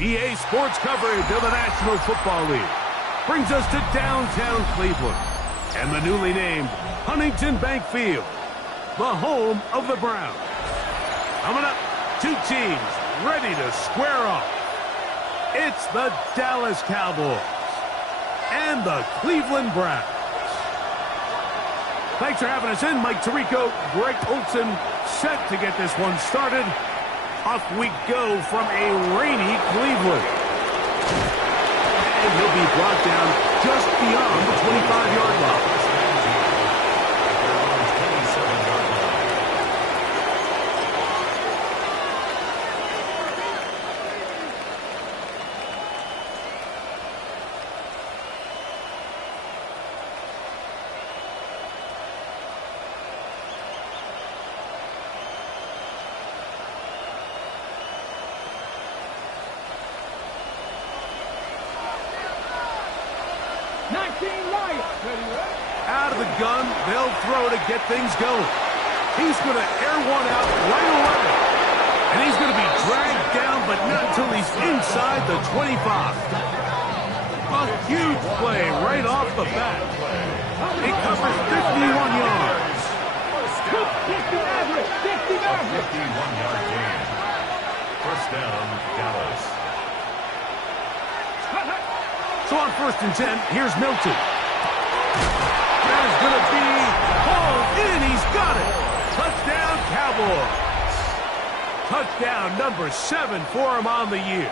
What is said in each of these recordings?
EA Sports coverage of the National Football League brings us to downtown Cleveland and the newly named Huntington Bank Field, the home of the Browns. Coming up, two teams ready to square off. It's the Dallas Cowboys and the Cleveland Browns. Thanks for having us in. Mike Tirico, Greg Olson, set to get this one started. Off we go from a rainy Cleveland. And he'll be brought down just beyond the 25-yard line. Out of the gun, they'll throw to get things going. He's going to air one out right away. And he's going to be dragged down, but not until he's inside the 25. A huge play right off the bat. It covers 51 yards. 51-yard gain. First down, Dallas. So on 1st and 10, here's Milton. That's going to be hauled in. He's got it. Touchdown, Cowboys. Touchdown number 7 for him on the year.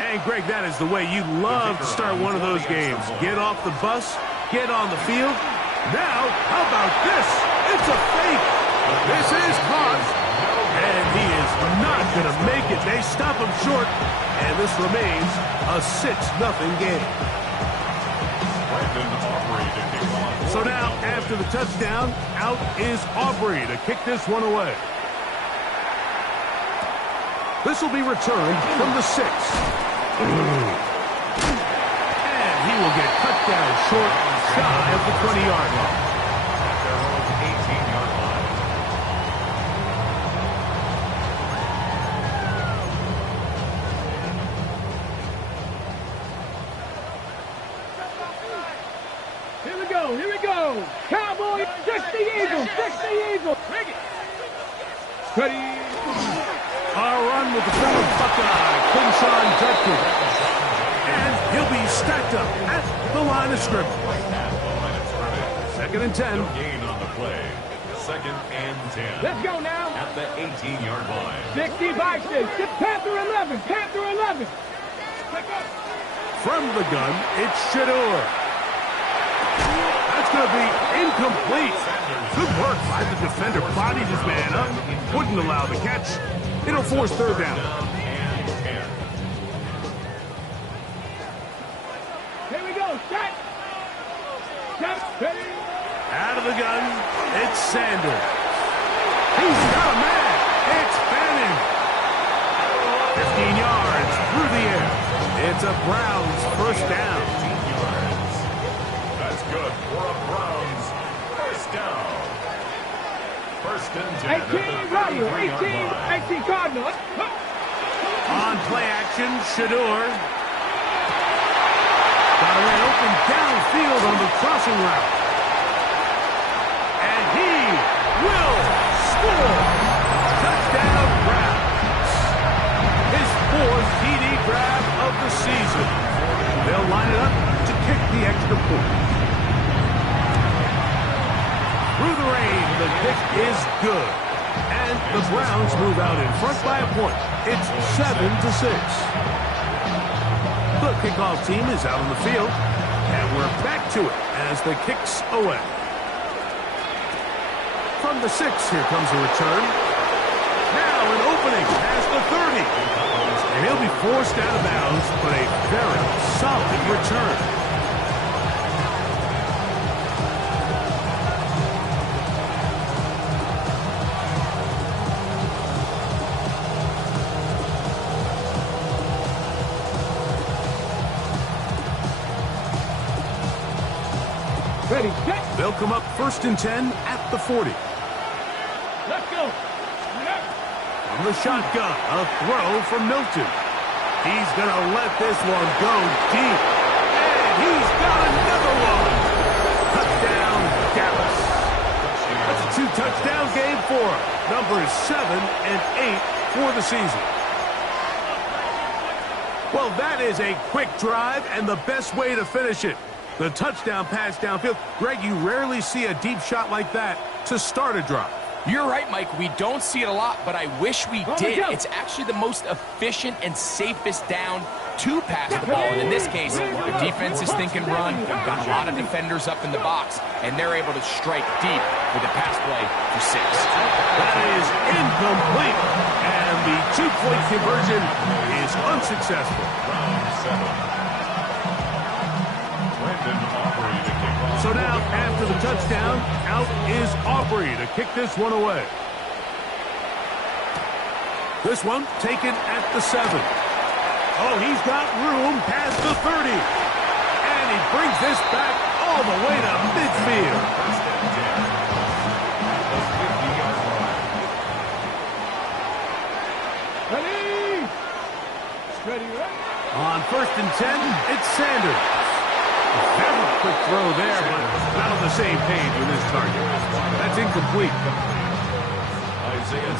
And, Greg, that is the way you love to start one of those games. Get off the bus, get on the field. Now, how about this? It's a fake. This is caught. And he is not going to make it. They stop him short. And this remains a 6-0 game. So now, after the touchdown, out is Aubrey to kick this one away. This will be returned from the 6. And he will get cut down short, shy of the 20-yard line. Here we go. Cowboys, 6 the Eagles, 6 the Eagles. Ready. A run with the forward Buckeye, Quinshon Judkins. And he'll be stacked up at the line of scrimmage. 2nd and 10. Gain on the play. 2nd and 10. Let's go now. At the 18-yard line. 60 by 6. Panther 11. Panther 11. From the gun, it's Shedeur. That's going to be incomplete. Good work by the defender. Bodied his man up. Wouldn't allow the catch. It'll force 3rd down. Here we go. Set. Ready. Out of the gun, it's Sanders. He's got a man. It's Fanning. 15 yards through the air. It's a Browns 1st down. That's good for a Browns 1st down. 1st and 10. 18 Roger. 18 Cardinal. On play action, Shedeur. Got a man open downfield on the crossing route. And he will score. Touchdown, Browns. His 4th TD grab of the season. They'll line it up to kick the extra point. Through the rain, the kick is good. And the Browns move out in front by a point. It's 7-6. The kickoff team is out on the field. And we're back to it as the kick's away. From the 6, here comes a return. Now an opening past the 30. And he'll be forced out of bounds, but a very solid return. Ready, set. They'll come up 1st and 10 at the 40. Let's go. From From the shotgun, a throw from Milton. He's going to let this one go deep. And he's got another one. Touchdown, Dallas. That's a 2-touchdown game for him. Numbers 7 and 8 for the season. Well, that is a quick drive and the best way to finish it. The touchdown pass downfield. Greg, you rarely see a deep shot like that to start a drive. You're right, Mike. We don't see it a lot, but I wish we did. It's actually the most efficient and safest down to pass the ball. And in this case, the defense is thinking run. We've got a lot of defenders up in the box, and they're able to strike deep with a pass play for 6. That is incomplete, and the 2-point conversion is unsuccessful. So now, after the touchdown, out is Aubrey to kick this one away. This one taken at the 7. Oh, he's got room past the 30. And he brings this back all the way to midfield. Ready. On 1st and 10, it's Sanders. Very quick throw there, but not on the same page with his target. That's incomplete.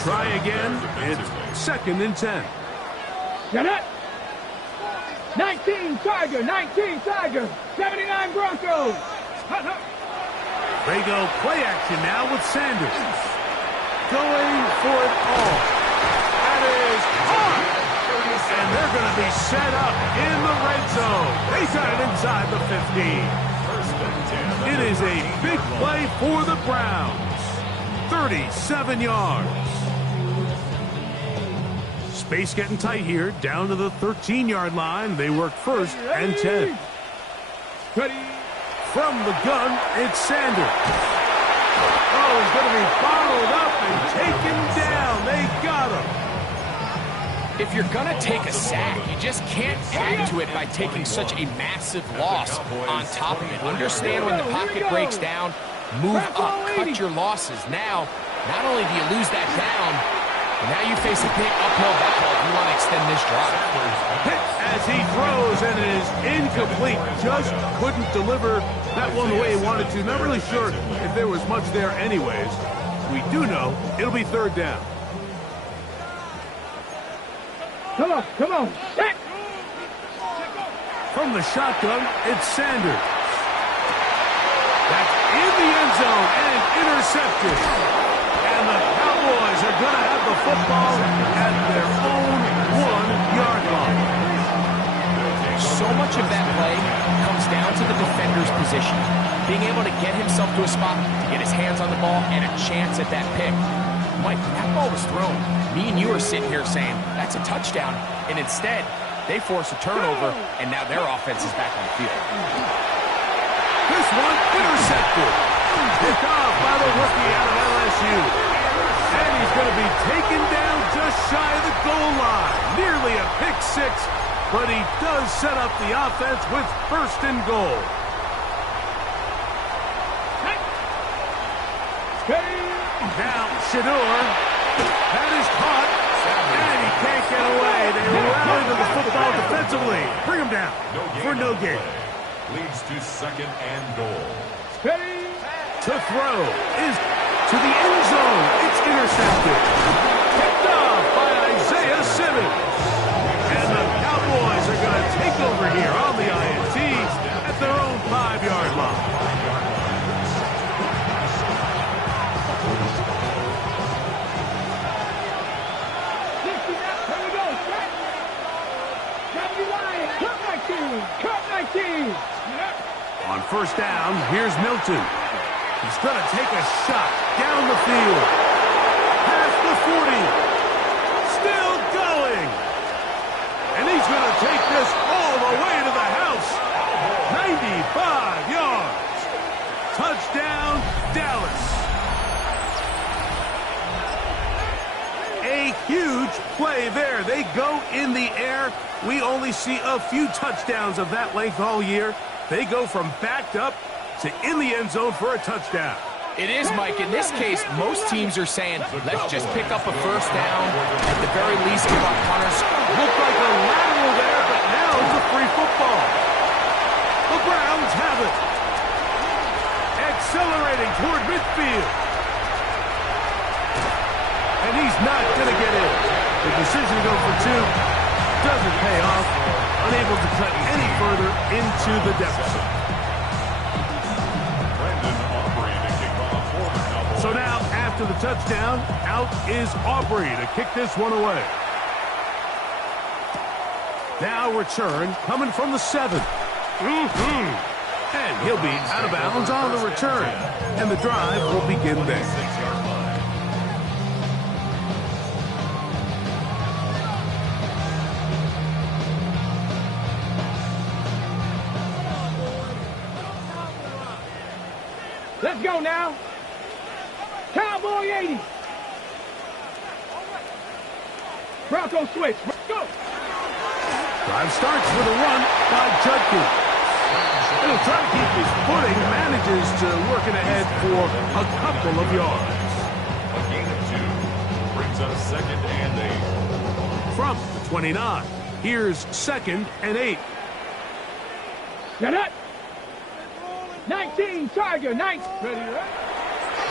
Try again. It's 2nd and 10. Get it. 19 Tiger, 19 Tiger, 79 Broncos. They go play action now with Sanders. Going for it all. That is on. And they're going to be set up in the red zone. They got it inside the 15. It is a big play for the Browns. 37 yards. Space getting tight here. Down to the 13-yard line. They work 1st and 10. From the gun, it's Sanders. Oh, he's going to be bottled up and taken down. They got him. If you're going to take a sack, you just can't add to it by taking such a massive loss on top of it. Understand when the pocket breaks down, move up, cut your losses. Now, not only do you lose that down, but now you face a big uphill battle if you want to extend this drive. Hit as he throws, and it is incomplete. Just couldn't deliver that one the way he wanted to. Not really sure if there was much there anyways. We do know it'll be 3rd down. Come on. Set. From the shotgun, it's Sanders. That's in the end zone and intercepted. And the Cowboys are going to have the football at their own 1-yard line. So much of that play comes down to the defender's position. Being able to get himself to a spot, to get his hands on the ball, and a chance at that pick. Mike, when that ball was thrown, me and you are sitting here saying, that's a touchdown. And instead, they force a turnover, and now their offense is back on the field. This one intercepted. Picked off by the rookie out of LSU. And he's going to be taken down just shy of the goal line. Nearly a pick 6, but he does set up the offense with 1st and goal. Now, Shador, that is caught, and he can't get away. They rally to the football defensively. Bring him down for no gain. Leads to 2nd and goal. To throw is to the end zone. It's intercepted. Picked off by Isaiah Simmons. And the Cowboys are going to take over here on the INT at their own 5-yard line. On 1st down, here's Milton. He's going to take a shot down the field. Past the 40. Still going. And he's going to take this all the way to the house. 95 yards. Touchdown, Dallas. A huge play there. They go in the air. We only see a few touchdowns of that length all year. They go from backed up to in the end zone for a touchdown. It is, Mike. In this case, most teams are saying, let's just pick up a first down. At the very least, give up punters. Looked like a lateral there, but now it's a free football. The Browns have it. Accelerating toward midfield. And he's not going to get in. The decision to go for two doesn't pay off. Unable to cut any further into the deficit. So now, after the touchdown, out is Aubrey to kick this one away. Now return coming from the 7. And he'll be out of bounds on the return. And the drive will begin there. Let's go now. Cowboy 80. Bronco switch. Go. Drive starts with a run by Judkins. He'll try to keep his footing. Manages to work it ahead for a couple of yards. A gain of 2 brings us 2nd and 8. From the 29, here's 2nd and 8. Get it. 19, Tiger, 9. Ready, right?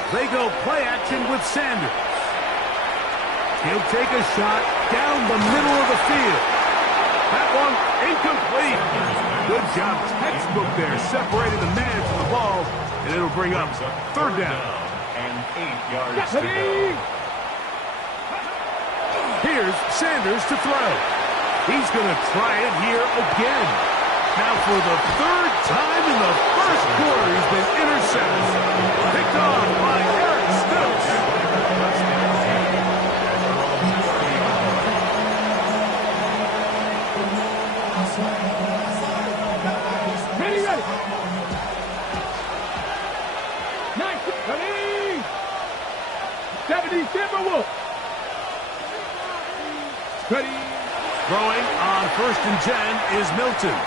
They go play action with Sanders. He'll take a shot down the middle of the field. That one incomplete. Good job, textbook there, separating the man from the ball, and it'll bring up 3rd down. And 8 yards to go. Here's Sanders to throw. He's going to try it here again. Now for the 3rd time in the first quarter, he's been intercepted. Picked off by Eric Stokes. Ready, ready. 19, ready. 70 Timberwolves. Ready. Throwing on 1st and 10 is Milton.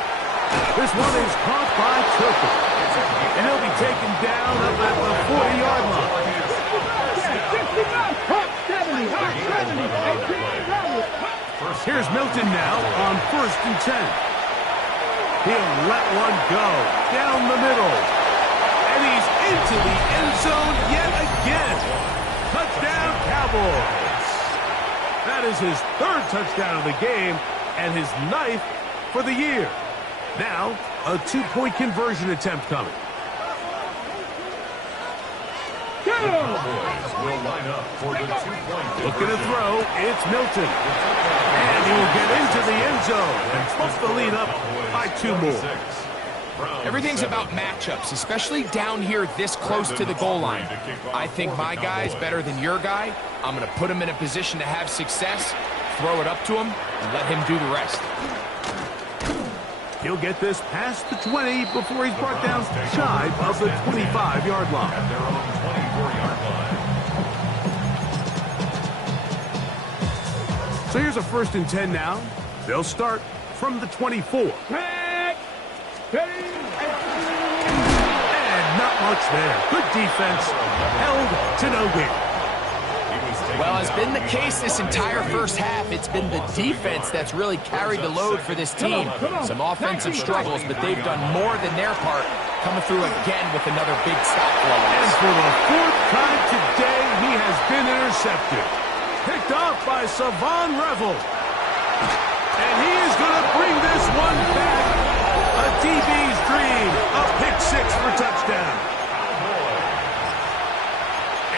This one is caught by Turpin. And he'll be taken down up at the 40-yard line. 70, 70, Here's Milton now on 1st and 10. He'll let one go down the middle. And he's into the end zone yet again. Touchdown, Cowboys. That is his 3rd touchdown of the game and his 9th for the year. Now, a 2-point conversion attempt coming. Cowboys will line up for the 2-point. Looking to throw, it's Milton. And he will get into the end zone and push the lead up by 2 more. Everything's about matchups, especially down here this close to the goal line. I think my guy's better than your guy. I'm going to put him in a position to have success, throw it up to him, and let him do the rest. He'll get this past the 20 before he's brought down shy of the 25-yard line. At their own 24-yard line. So here's a 1st and 10 now. They'll start from the 24. Ready. And not much there. Good defense. Held to no gain. Well, as been the case this entire first half, it's been the defense that's really carried the load for this team. Some offensive struggles, but they've done more than their part, coming through again with another big stop for us. And for the 4th time today, he has been intercepted. Picked off by Savon Revel. And he is going to bring this one back. A DB's dream. A pick 6 for touchdown.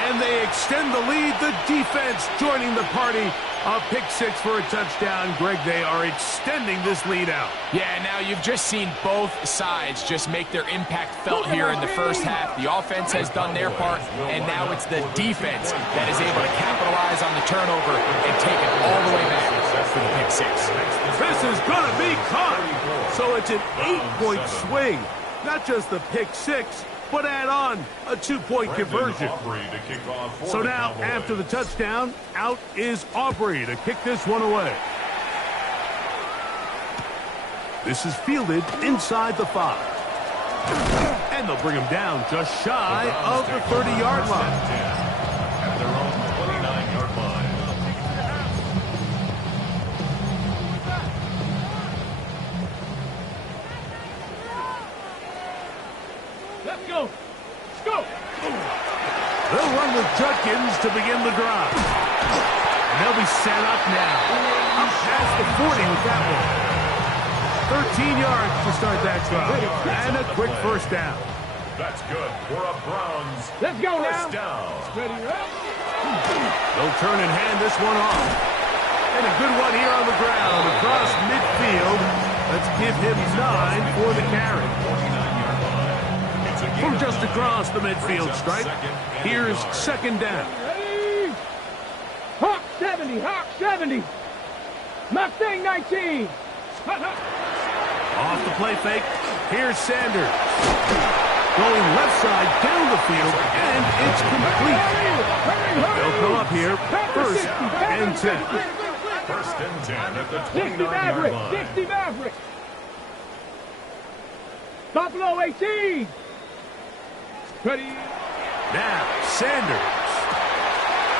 And they extend the lead. The defense joining the party. A pick 6 for a touchdown. Greg, they are extending this lead out. Yeah, now you've just seen both sides just make their impact felt here in the first half. The offense has done their part, and now it's the defense that is able to capitalize on the turnover and take it all the way back for the pick 6. This is going to be caught. So it's an 8-point swing. Not just the pick 6, but add on a 2-point conversion. So now, after the touchdown, out is Aubrey to kick this one away. This is fielded inside the 5. And they'll bring him down just shy of the 30-yard line. At their own 29-yard line. Let's go. Let's go. They'll run with Judkins to begin the drive. And they'll be set up now. Up past the 40 with that one. 13 yards to start that drive. And a quick first down. That's good for a Browns. Let's go now. First down. Ready, up. They'll turn and hand this one off. And a good one here on the ground across midfield. Let's give him 9 for the carry. From just across the midfield stripe, here's second down. Ready. Hawk 70. Hawk 70. Mustang 19. Off the play fake, here's Sanders. Going left side down the field, and it's complete. They'll come up here, first and 10. First and 10 at the 60 29-yard Maverick. line. 60 Maverick. Buffalo 18. Ready. Now, Sanders.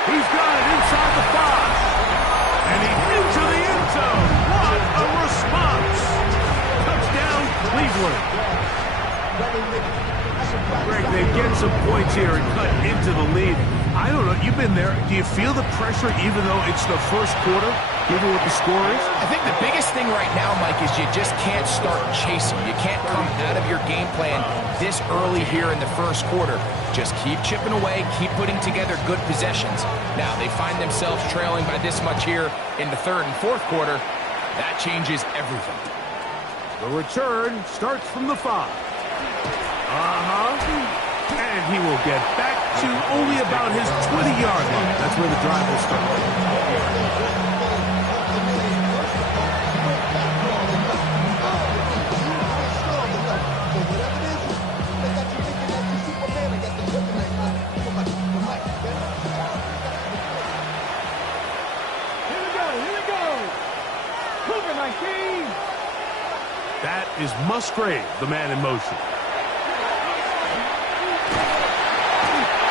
He's got it inside the 5. And he's into the end zone. What a response. Touchdown, Cleveland. Greg, they get some points here and cut into the lead. I don't know, you've been there. Do you feel the pressure even though it's the first quarter, even what the score is? I think the biggest thing right now, Mike, is you just can't start chasing. You can't come out of your game plan this early here in the first quarter. Just keep chipping away, keep putting together good possessions. Now, they find themselves trailing by this much here in the third and fourth quarter. That changes everything. The return starts from the 5. And he will get back to only about his 20-yard line. That's where the drive will start. That is Musgrave, the man in motion.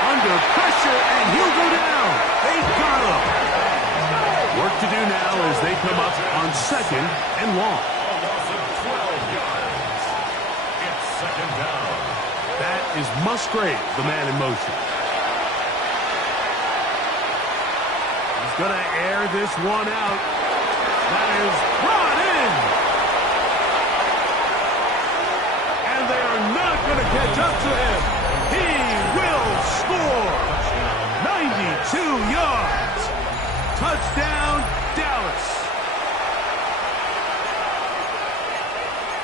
Under pressure, and he'll go down. They got him. Work to do now as they come up on second and long. A loss of 12 yards. It's second down. That is Musgrave, the man in motion. He's going to air this one out. That is brought in. And they are not going to catch up to him. He will score. 92 yards. Touchdown, Dallas.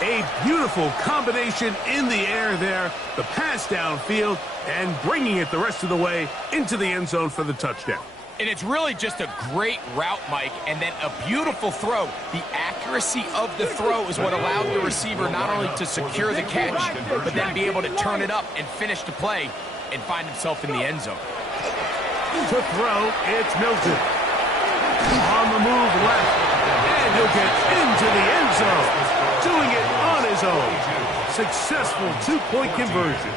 A beautiful combination in the air there. The pass downfield and bringing it the rest of the way into the end zone for the touchdown. And it's really just a great route, Mike, and then a beautiful throw. The accuracy of the throw is what allowed the receiver not only to secure the catch, but then be able to turn it up and finish the play and find himself in the end zone. To throw, it's Milton. On the move left, and he'll get into the end zone. Doing it on his own. Successful two-point conversion.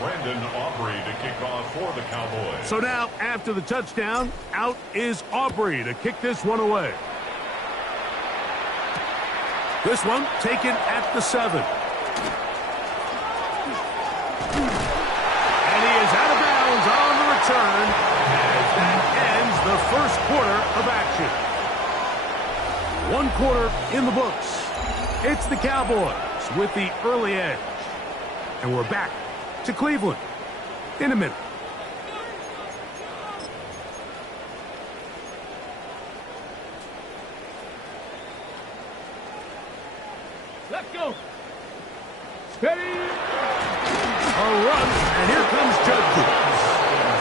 Brandon Aubrey to kick off for the Cowboys. So now, after the touchdown, out is Aubrey to kick this one away. This one taken at the 7. And he is out of bounds on the return as that ends the first quarter of action. 1 quarter in the books. It's the Cowboys with the early edge. And we're back to Cleveland in a minute. Let's go. Steady. A run, and here comes Judkins.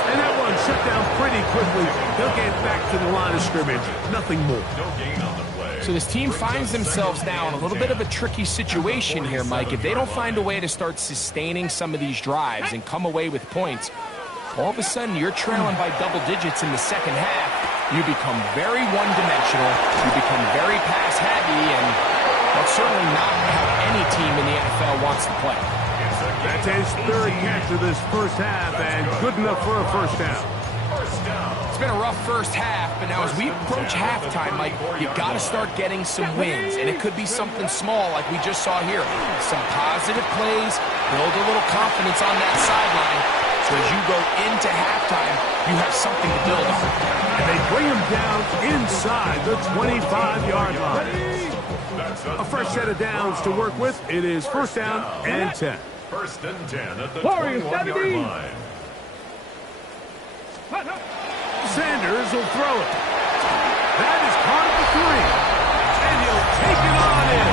And that one shut down pretty quickly. They'll get back to the line of scrimmage. Nothing more. No gain on the play. So this team finds themselves now in a little bit of a tricky situation here, Mike. If they don't find a way to start sustaining some of these drives and come away with points, all of a sudden you're trailing by double digits in the second half. You become very one-dimensional. You become very pass-heavy, and That's certainly not how any team in the NFL wants to play. That's his third catch of this first half, and good enough for a first down. It's been a rough first half, but now as we approach halftime, Mike, you got to start getting some wins, and it could be something small like we just saw here. Some positive plays, build a little confidence on that sideline, so as you go into halftime, you have something to build on. And they bring him down inside the 25-yard line. A fresh set of downs to work with. It is first down and 10. First and 10 at the Warriors, 21-yard line. Sanders will throw it. That is caught at the 3. And he'll take it on in.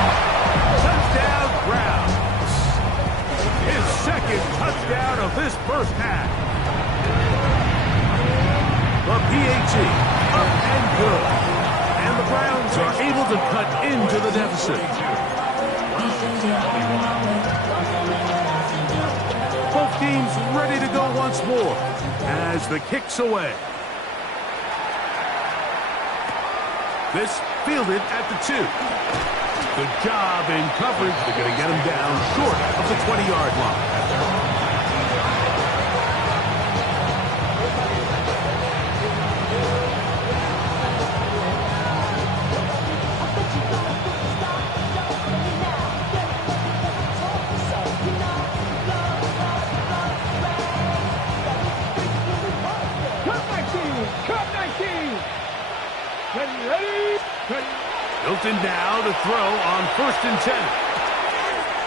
Touchdown, Browns. His second touchdown of this first half. The PAT up and good. And the Browns are able to cut into the deficit. Both teams ready to go once more as the kick's away. This fielded at the 2. Good job in coverage. They're going to get him down short of the 20-yard line. Hilton now to throw on first and 10.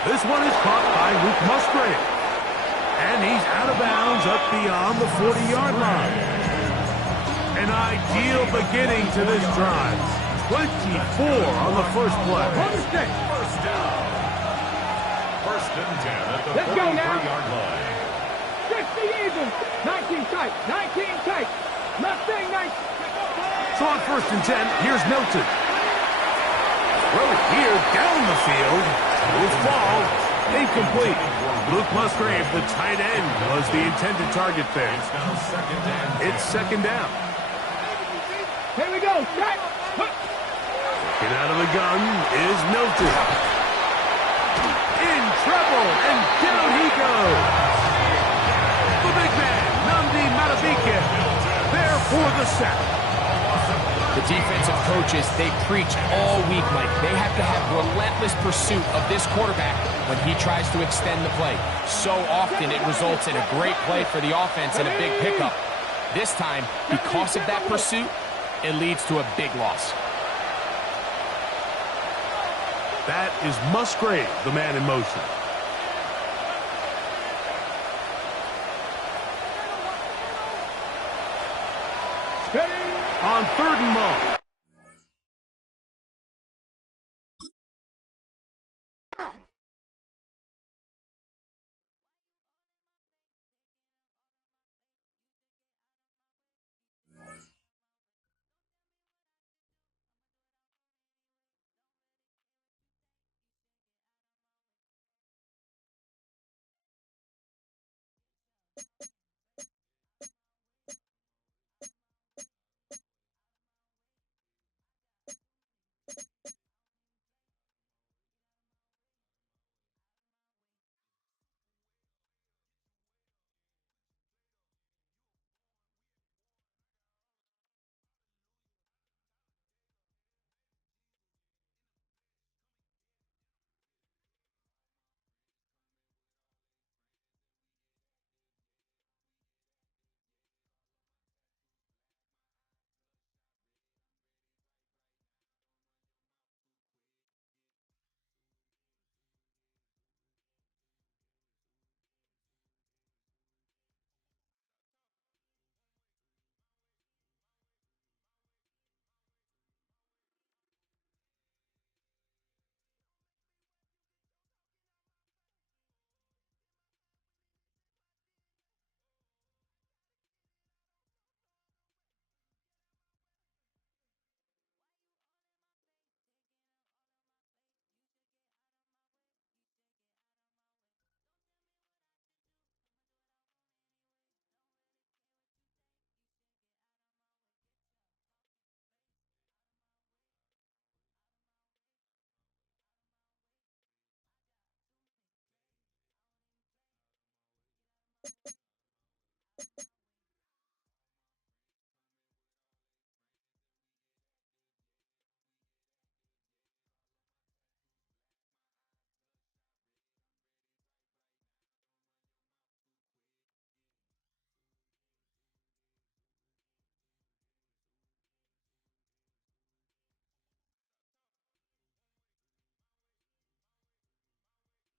This one is caught by Luke Musgrave. And he's out of bounds up beyond the 40-yard line. An ideal beginning to this drive. 24 on the first play. First down. First and 10 at the 43-yard line. 60 Eagles. 19 tight. 19 tight. Left thing, 19. So on first and 10, here's Milton. Throw here down the field. Will fall. Incomplete. Luke Musgrave, the tight end, was the intended target there. It's now second and 10. It's second down. Here we go. Set. Get out of the gun is Milton. In trouble, and down he goes. The big man, Nnamdi Madubuike, there for the sack. The defensive coaches, they preach all week, Mike. They have to have relentless pursuit of this quarterback when he tries to extend the play. So often it results in a great play for the offense and a big pickup. This time, because of that pursuit, it leads to a big loss. That is Musgrave, the man in motion. On third and long.